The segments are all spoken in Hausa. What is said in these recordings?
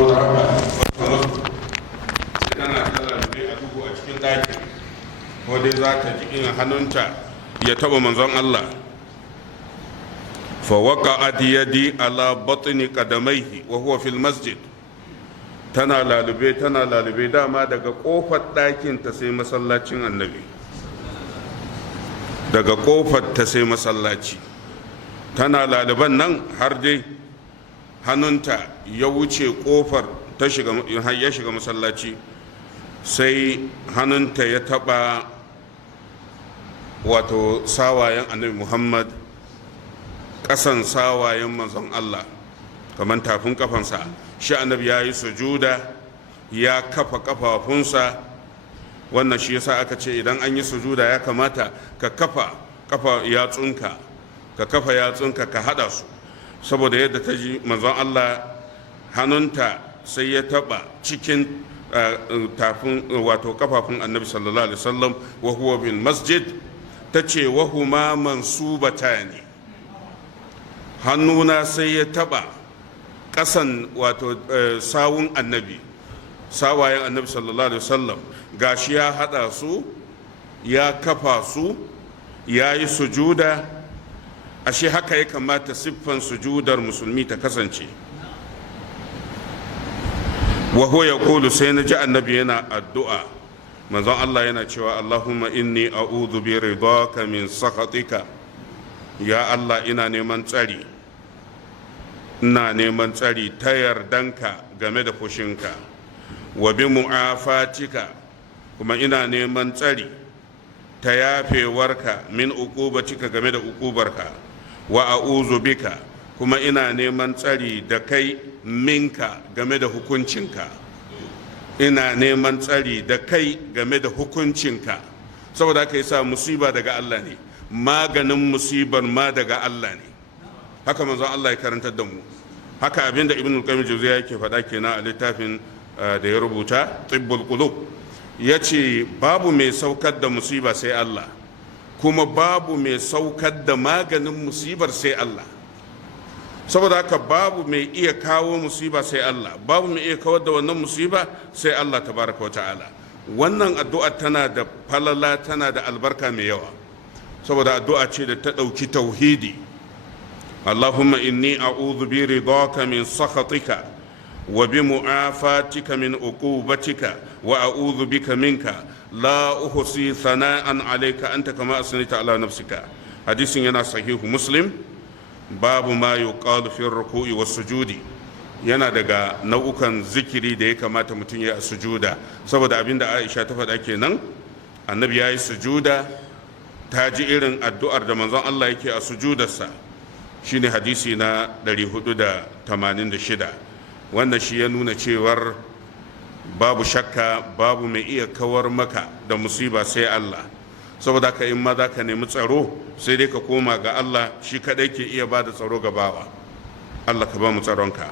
saboda haka sai tana tallabe a duhu a cikin ɗakin ko dai za ta ji in hannunta ya taɓa manzon Allah fa waqa'at yadi ala batni qadamaihi wa huwa fil masjid. Tana lalube dama daga kofar ɗakin ta sai masallacin annabi, daga kofar ta sai masallaci. Tana laluban nan har dai hannunta ya wuce kofar ya shiga masallaci, sai hannunta ya taba wato sawayen annabi Muhammad, ƙasan sawayen manzon Allah kamar tafin kafansa. Shi annabi ya yi sujuda ya kafa kafafunsa. Wannan shi yasa aka ce idan an yi sujuda ya kamata ka kafa yatsunka ka hada su, saboda yadda ta ji manzon Allah hannunta sai ya taba cikin tafin wato kafafun annabi sallallahu alaihi wasallam wa huwa bil masjid. Ta ce wa huma mansubatani, hannuna sai ya taba kasan wato sawun annabi, sawayen annabi sallallahu alaihi wasallam. Gashi ya hada su, ya kafa su, ya yi sujuda. Ashe haka ya kamata siffan sujudar musulmi ta kasance. wa huwa yaqulu, sai na ji annabi yana addu'a, manzon Allah yana cewa Allahumma inni a'udhu bi ridaka min sakhatika. Ya Allah, ina neman tsari ta yardanka game da fushinka, wa bi mu'afatika, kuma ina neman tsari ta yafewarka min uqubatika game da uqubarka, wa a'udhu bika, kuma ina neman tsari da kai minka game da hukuncinka. Ina neman tsari da kai game da hukuncinka. Saboda haka yasa musiba daga Allah ne, maganin musibar ma daga Allah ne. Haka manzon Allah ya karantar da mu. Haka abinda Ibn al-Qayyim Jawziyya yake faɗa kenan a littafin da ya rubuta Tibbul Qulub. Yace babu mai saukar da musiba sai Allah, kuma babu mai saukar da maganin musibar sai Allah. Saboda haka babu mai iya kawo musiba sai Allah, babu mai iya kawar da wannan musiba sai Allah tabaraka wa ta'ala. Wannan addu'a tana da falala, tana da albarka mai yawa, saboda addu'a ce da ta ɗauki tauhidi. Allahumma inni a'udhu bi ridaka min sakhatika wa bi mu'afatika min uqubatika wa a'udhu bika minka la uhsi thana'an alayka anta kama asnayta ala nafsika. Hadisin yana sahihu Muslim. Babu ma yuqalu fi ruku'i was sujudi, yana daga nau'ukan zikiri da ya kamata mutum ya sujuda, saboda abinda Aisha ta faɗa kenan. Annabi ya yi sujuda, ta ji irin addu'ar da manzon Allah yake a sujudarsa. Shine hadisi na 486. Wannan shi ya nuna cewar babu shakka babu mai iya kawar maka da musiba sai Allah. Saboda ka in ma za ka nemi tsaro, sai dai ka koma ga Allah, shi kadai ke iya ba da tsaro ga bawa. Allah ka ba mu tsaronka.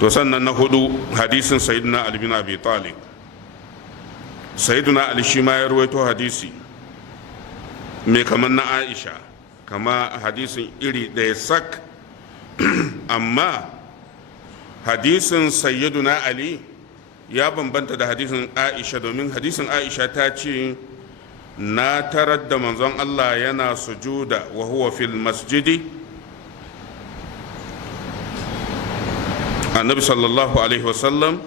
To sannan na hudu, hadisin sayyidina Ali bin Abi Talib. Sayyidina Ali shi ma ya ruwaito hadisi mai kamar na Aisha, kama hadisin iri ɗaya sak. Amma hadisin sayyidina Ali ya bambanta da hadisin Aisha, domin hadisin Aisha ta ce na tarar da manzon Allah yana sujuda wa huwa fil masjidi. Annabi sallallahu alaihi wasallam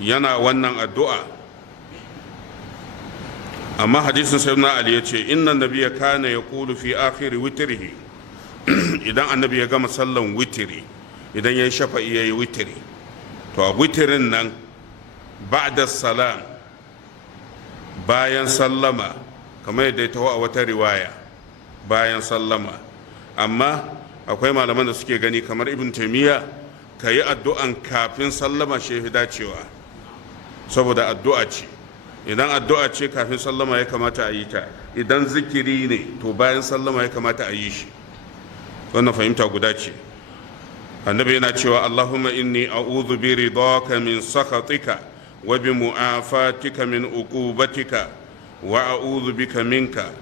yana wannan addu'a. Amma hadisin sayyidina Ali ya ce inna nabiyya kana yaqulu fi akhir witrihi. Idan annabi ya gama sallan witiri, idan ya yi shafa'i ya yi witiri, to a witirin nan ba'da salam, bayan sallama, kamar yadda ya taho a wata riwaya, bayan sallama. Amma akwai malaman da suke gani kamar Ibn Taymiyyah, ka yi addu'an kafin sallama shi fi dacewa, saboda addu'a ce. Idan addu'a ce kafin sallama ya kamata a yi ta, idan zikiri ne to bayan sallama ya kamata a yi shi. Wannan fahimta guda ce. Annabi yana cewa Allahumma inni a'udhu bi ridaka min sakhatika wa bi mu'afatika min uqubatika wa a'udhu bika minka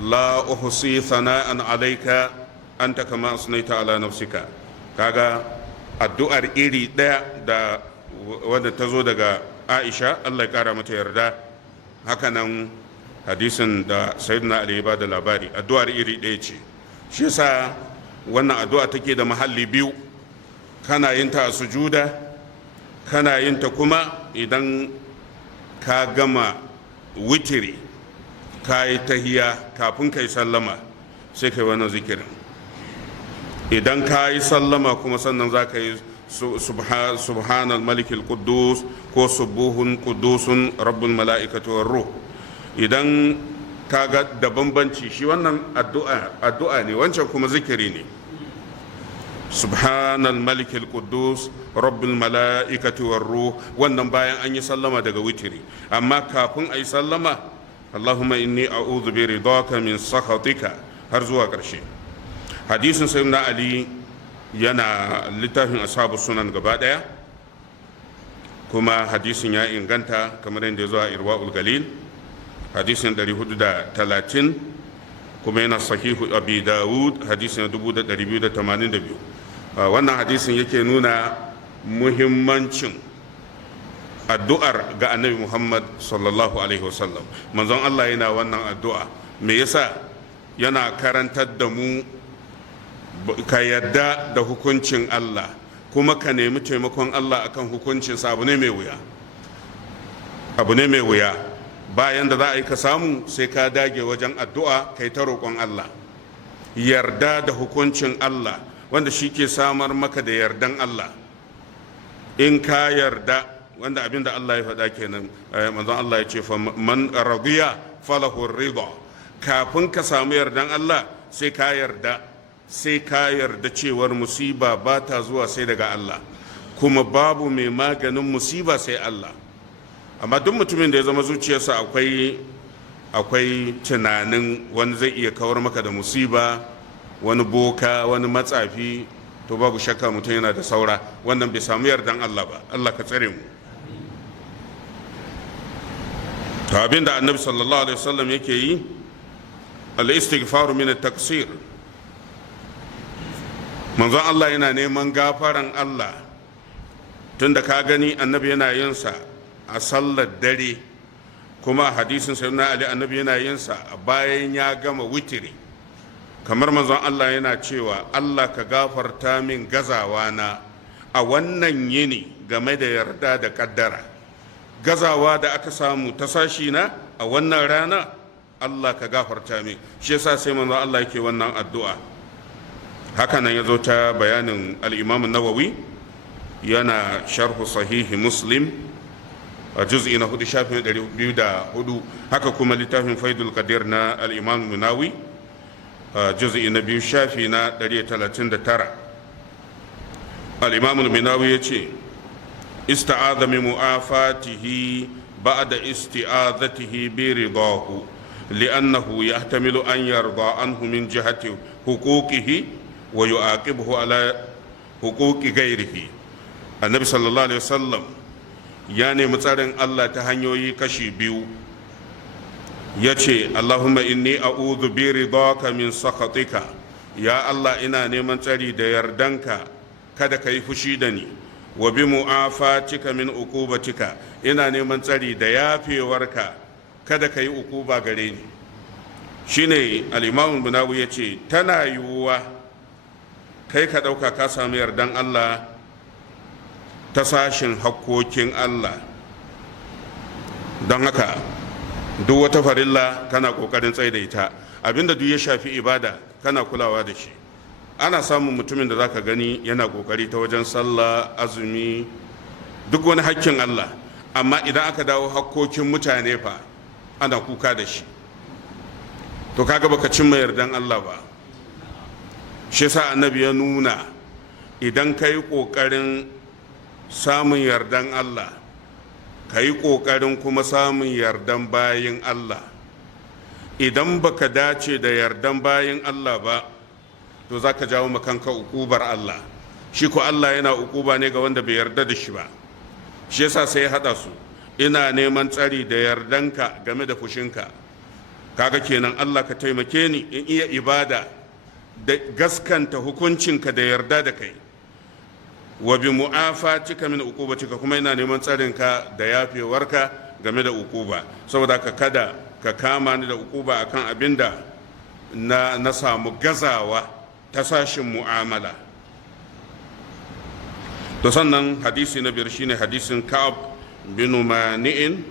la uhsi thana'an alayka anta kama asnaita ala nafsika. Kaga addu'ar iri ɗaya da wadda ta zo daga Aisha Allah ya kara mata yarda. Hakanan hadisin da sayyidina Ali ba da labari, addu'ar iri ɗaya ce. Shi yasa wannan addu'a take da mahalli biyu, kana yin ta a sujuda, kana yin ta kuma idan ka gama witiri, ka yi tahiya kafin ka yi sallama sai ka yi wannan zikirin. Idan ka yi sallama kuma sannan za ka yi subhanal malikil quddus ko subuhun quddusun rabbul mala'ikati war ruh. Idan ka ga da bambanci, shi wannan addu'a ne, wancan kuma zikiri ne. subhanal malikil quddus rabbul mala'ikati war ruh, wannan bayan an yi sallama daga witiri. Amma kafin a yi sallama, allahumma inni a'udhu bi ridaka min sakhatika, har zuwa ƙarshe. Hadisin sayyidina Ali yana littafin ashabu sunan gaba daya, kuma hadisin ya inganta kamar yadda ya zo a irwa'ul galil, hadisin 430, kuma yana sahihu abi dawud hadisin 2282. Wannan hadisin yake nuna muhimmancin addu'ar ga annabi Muhammad sallallahu alaihi wasallam. Manzon Allah yana wannan addu'a, me yasa? Yana karantar da mu ka yadda da hukuncin Allah, kuma ka nemi taimakon Allah akan hukuncinsa. Abu ne mai wuya, bayan da za a yi ka samu sai ka dage wajen addu'a, kai ta roƙon Allah. Yarda da hukuncin Allah, wanda shi ke samar maka da yardan Allah. In ka yarda, wanda abin da Allah ya faɗa kenan, manzon Allah ya ce fa man radiya falahu ridha. Kafin ka samu yardan Allah sai ka yarda cewar musiba ba ta zuwa sai daga Allah, kuma babu mai maganin musiba sai Allah. Amma duk mutumin da ya zama zuciyarsa akwai tunanin wani zai iya kawar maka da musiba, wani boka, wani matsafi, to babu shakka mutum yana da saura, wannan bai samu yardan Allah ba. Allah ka tsare mu. To abinda annabi sallallahu alaihi wasallam yake yi, al-istighfaru min at-taqsir. Manzon Allah yana neman gafaran Allah, tunda ka gani annabi yana yin sa a sallar dare, kuma hadisin sayyidina Ali annabi yana yin sa bayan ya gama witiri. Kamar manzon Allah yana cewa, Allah ka gafarta min gazawa na a wannan yini game da yarda da kaddara. Gazawa da aka samu ta sashi na a wannan rana, Allah ka gafarta min. Shi yasa sai manzon Allah yake wannan addu'a. Haka nan ya zo ta bayanin al-Imam Nawawi, yana sharhu sahihi Muslim a juz'i na 4 shafin 204. Haka kuma littafin Faidul Qadir na al-Imam Munawi juz'i na 2 shafi na 139. al-Imam Munawi yace ista'adha min mu'afatihi ba'da isti'adhatihi bi ridahu li'annahu yahtamilu an yarda anhu min jihati huquqihi wa yu'aqibuhu ala huquqi ghairihi. Annabi sallallahu alaihi wasallam ya nemi tsarin Allah ta hanyoyi kashi biyu. Yace, Allahumma inni a'udhu bi ridaka min sakhatika, ya Allah ina neman tsari da yardanka, kada ka yi fushi da ni. Wa bi mu'afatika min uqubatika, ina neman tsari da yafewarka, kada ka yi uquba gare ni. Shine al-Imam Munawi yace, tana yiwuwa kai ka ɗauka ka sami yardan Allah ta sashin hakkokin Allah, don haka duk wata farilla kana ƙoƙarin tsaye da ita, abinda duk ya shafi ibada kana kulawa da shi. Ana samun mutumin da zaka gani yana ƙoƙari ta wajen sallah, azumi, duk wani hakkin Allah, amma idan aka dawo hakkokin mutane fa ana kuka da shi, to kaga baka cimma yardan Allah ba. Shi sa annabi ya nuna, idan ka yi ƙoƙarin samun yardan Allah, ka yi ƙoƙarin kuma samun yardan bayin Allah. Idan baka dace da yardan bayin Allah ba, to za ka jawo makanka uƙubar Allah. Shi ko Allah yana uƙuba ne ga wanda bai yarda da shi ba. Shi yasa sai ya haɗa su, ina neman tsari da yardanka game da fushinka. Kaga kenan, Allah ka taimake ni in iya ibada da gaskanta hukuncinka da yarda da kai. wa bi mu'afatika min uqubatika, kuma ina neman tsarinka da yafewarka game da uquba. Saboda ka kada ka kama ni da uquba akan abinda na samu gazawa ta sashin mu'amala. to sannan hadisi na biyar shine hadisin Ka'ab bin Mani'in